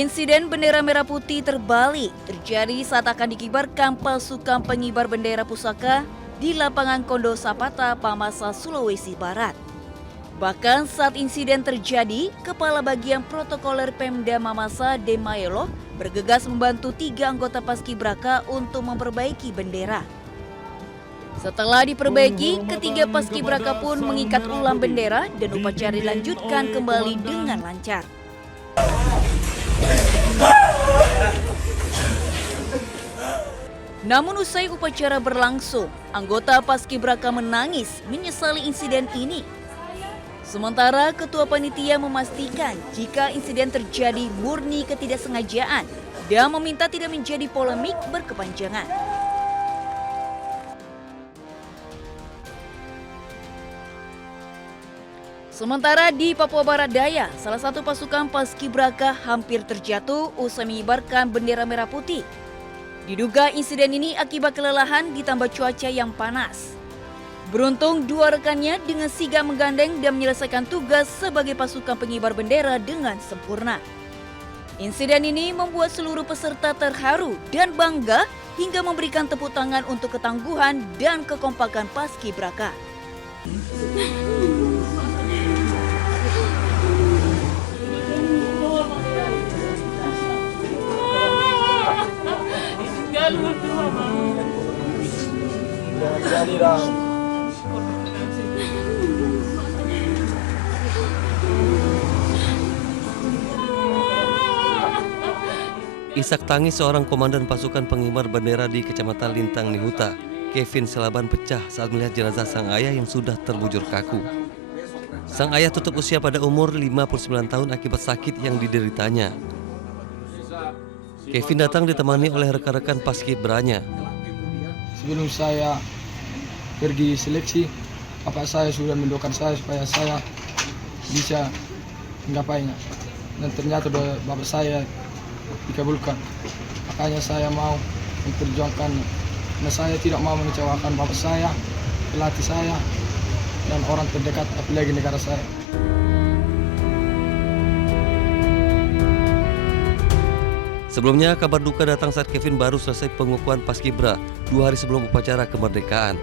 Insiden bendera merah putih terbalik terjadi saat akan dikibarkan pasukan pengibar bendera pusaka di lapangan Kondo Sapata, Pamasa, Sulawesi Barat. Bahkan saat insiden terjadi, Kepala Bagian Protokoler Pemda Mamasa Demayelo bergegas membantu 3 anggota Paskibraka untuk memperbaiki bendera. Setelah diperbaiki, ketiga Paskibraka pun mengikat ulang bendera dan upacara dilanjutkan kembali dengan lancar. Namun usai upacara berlangsung, anggota Paskibraka menangis menyesali insiden ini. Sementara Ketua Panitia memastikan jika insiden terjadi murni ketidaksengajaan dan meminta tidak menjadi polemik berkepanjangan. Sementara di Papua Barat Daya, salah satu pasukan Paskibraka hampir terjatuh usai mengibarkan bendera merah putih. Diduga insiden ini akibat kelelahan ditambah cuaca yang panas. Beruntung 2 rekannya dengan sigap menggandeng dan menyelesaikan tugas sebagai pasukan pengibar bendera dengan sempurna. Insiden ini membuat seluruh peserta terharu dan bangga hingga memberikan tepuk tangan untuk ketangguhan dan kekompakan Paskibraka. Isak tangis seorang komandan pasukan pengibar bendera di Kecamatan Lintang Nihuta, Kevin Selaban, pecah saat melihat jenazah sang ayah yang sudah terbujur kaku. Sang ayah tutup usia pada umur 59 tahun akibat sakit yang dideritanya. Kevin datang ditemani oleh rekan-rekan Paskibranya. Sebelum saya pergi seleksi, bapak saya sudah mendoakan saya supaya saya bisa menggapainya. Dan ternyata bapak saya dikabulkan. Makanya saya mau memperjuangkannya. Karena saya tidak mau mengecewakan bapak saya, pelatih saya, dan orang terdekat, apalagi negara saya. Sebelumnya, kabar duka datang saat Kevin baru selesai pengukuhan Paskibra 2 hari sebelum upacara kemerdekaan.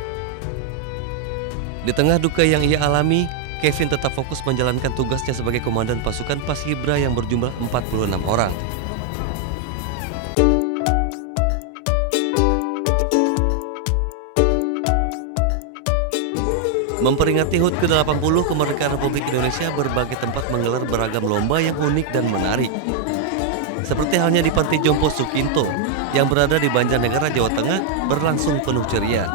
Di tengah duka yang ia alami, Kevin tetap fokus menjalankan tugasnya sebagai komandan pasukan Paskibra yang berjumlah 46 orang. Memperingati HUT ke-80 kemerdekaan Republik Indonesia, berbagai tempat menggelar beragam lomba yang unik dan menarik. Seperti halnya di Panti Jompo Sukinto yang berada di Banjarnegara, Jawa Tengah, berlangsung penuh ceria.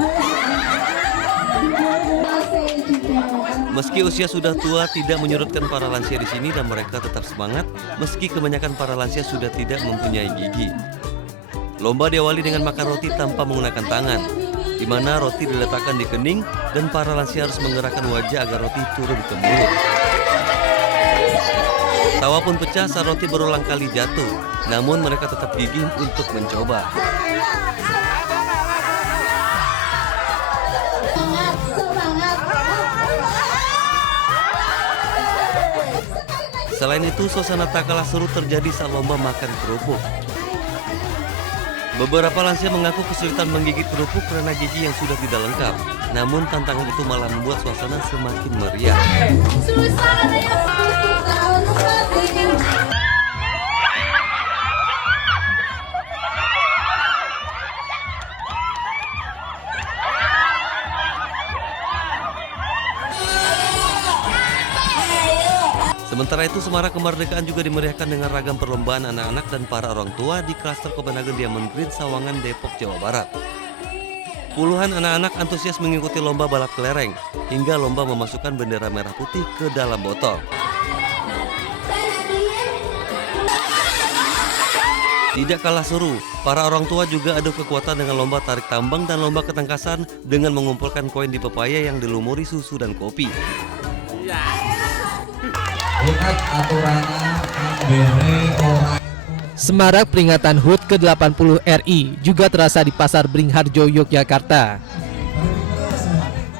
Meski usia sudah tua, tidak menyurutkan para lansia di sini dan mereka tetap semangat meski kebanyakan para lansia sudah tidak mempunyai gigi. Lomba diawali dengan makan roti tanpa menggunakan tangan, di mana roti diletakkan di kening dan para lansia harus menggerakkan wajah agar roti turun ke mulut. Tawa pun pecah saat roti berulang kali jatuh, namun mereka tetap gigih untuk mencoba. Selain itu, suasana tak kalah seru terjadi saat lomba makan kerupuk. Beberapa lansia mengaku kesulitan menggigit kerupuk karena gigi yang sudah tidak lengkap. Namun tantangan itu malah membuat suasana semakin meriah. Sementara itu, Semarak Kemerdekaan juga dimeriahkan dengan ragam perlombaan anak-anak dan para orang tua di klaster Copenhagen Diamond Green, Sawangan, Depok, Jawa Barat. Puluhan anak-anak antusias mengikuti lomba balap kelereng, hingga lomba memasukkan bendera merah putih ke dalam botol. Tidak kalah seru, para orang tua juga adu kekuatan dengan lomba tarik tambang dan lomba ketangkasan dengan mengumpulkan koin di pepaya yang dilumuri susu dan kopi. Semarak peringatan HUT ke-80 RI juga terasa di Pasar Beringharjo, Yogyakarta.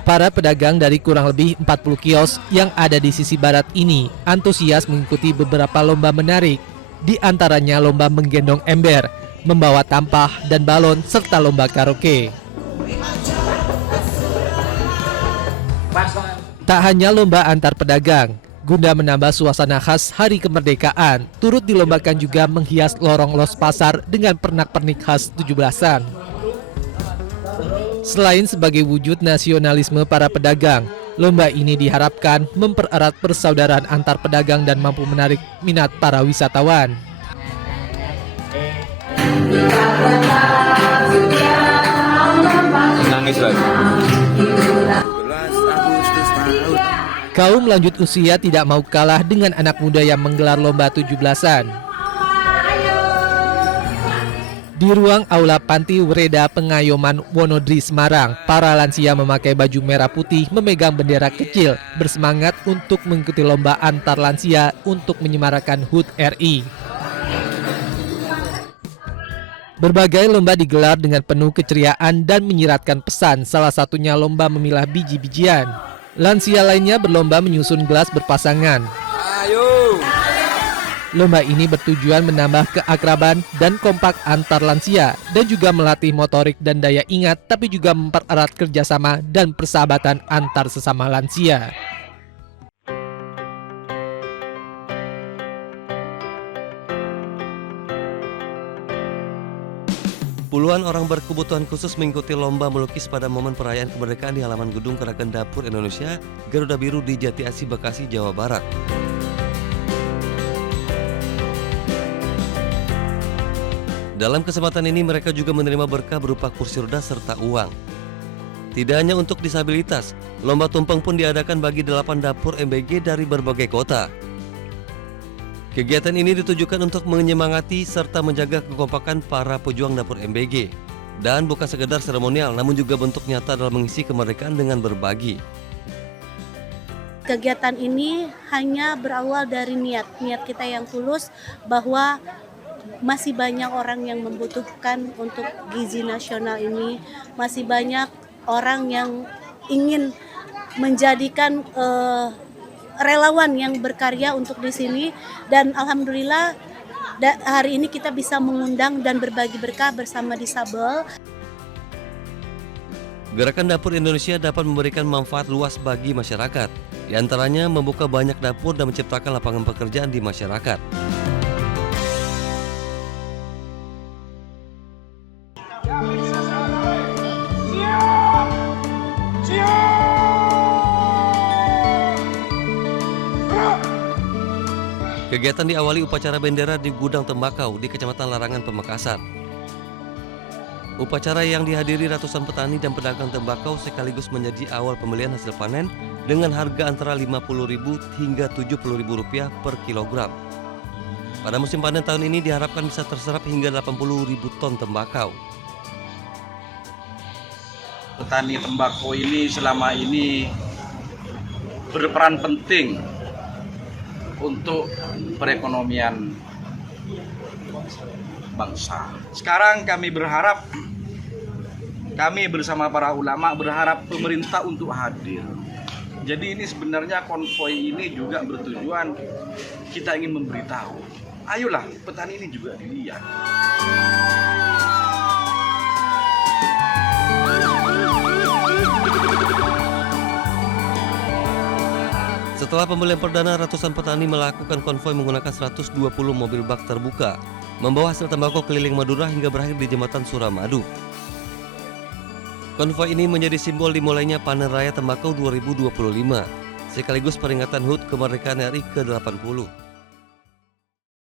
Para pedagang dari kurang lebih 40 kios yang ada di sisi barat ini antusias mengikuti beberapa lomba menarik di antaranya lomba menggendong ember, membawa tampah dan balon, serta lomba karaoke. Tak hanya lomba antar pedagang, guna menambah suasana khas Hari Kemerdekaan, turut dilombakan juga menghias lorong los pasar dengan pernak-pernik khas 17-an. Selain sebagai wujud nasionalisme para pedagang, lomba ini diharapkan mempererat persaudaraan antar pedagang dan mampu menarik minat para wisatawan. Nangis lagi. Kaum lanjut usia tidak mau kalah dengan anak muda yang menggelar lomba 17-an. Di ruang Aula Panti Wereda Pengayoman Wonodri Semarang, para lansia memakai baju merah putih memegang bendera kecil, bersemangat untuk mengikuti lomba antar lansia untuk menyemarakan HUT RI. Berbagai lomba digelar dengan penuh keceriaan dan menyiratkan pesan, salah satunya lomba memilah biji-bijian. Lansia lainnya berlomba menyusun gelas berpasangan. Ayo. Lomba ini bertujuan menambah keakraban dan kompak antar lansia dan juga melatih motorik dan daya ingat, tapi juga mempererat kerjasama dan persahabatan antar sesama lansia. Puluhan orang berkebutuhan khusus mengikuti lomba melukis pada momen perayaan kemerdekaan di halaman gedung Gerakan Dapur Indonesia Garuda Biru di Jati Asih, Bekasi, Jawa Barat. Dalam kesempatan ini mereka juga menerima berkah berupa kursi roda serta uang. Tidak hanya untuk disabilitas, lomba tumpeng pun diadakan bagi 8 dapur MBG dari berbagai kota. Kegiatan ini ditujukan untuk menyemangati serta menjaga kekompakan para pejuang dapur MBG. Dan bukan sekedar seremonial, namun juga bentuk nyata dalam mengisi kemerdekaan dengan berbagi. Kegiatan ini hanya berawal dari niat kita yang tulus bahwa masih banyak orang yang membutuhkan untuk gizi nasional ini, masih banyak orang yang ingin menjadikan relawan yang berkarya untuk di sini, dan alhamdulillah hari ini kita bisa mengundang dan berbagi berkah bersama disabel. Gerakan Dapur Indonesia dapat memberikan manfaat luas bagi masyarakat, di antaranya membuka banyak dapur dan menciptakan lapangan pekerjaan di masyarakat. Kegiatan diawali upacara bendera di gudang tembakau di Kecamatan Larangan, Pamekasan. Upacara yang dihadiri ratusan petani dan pedagang tembakau sekaligus menjadi awal pembelian hasil panen dengan harga antara Rp50.000 hingga Rp70.000 per kilogram. Pada musim panen tahun ini diharapkan bisa terserap hingga 80.000 ton tembakau. Petani tembakau ini selama ini berperan penting untuk perekonomian bangsa. Sekarang kami berharap, kami bersama para ulama berharap pemerintah untuk hadir. Jadi ini sebenarnya konvoi ini juga bertujuan kita ingin memberitahu, ayolah petani ini juga dilihat. Setelah pembelian perdana, ratusan petani melakukan konvoi menggunakan 120 mobil bak terbuka, membawa hasil tembakau keliling Madura hingga berakhir di Jembatan Suramadu. Konvoi ini menjadi simbol dimulainya Panen Raya Tembakau 2025, sekaligus peringatan HUT Kemerdekaan RI ke-80.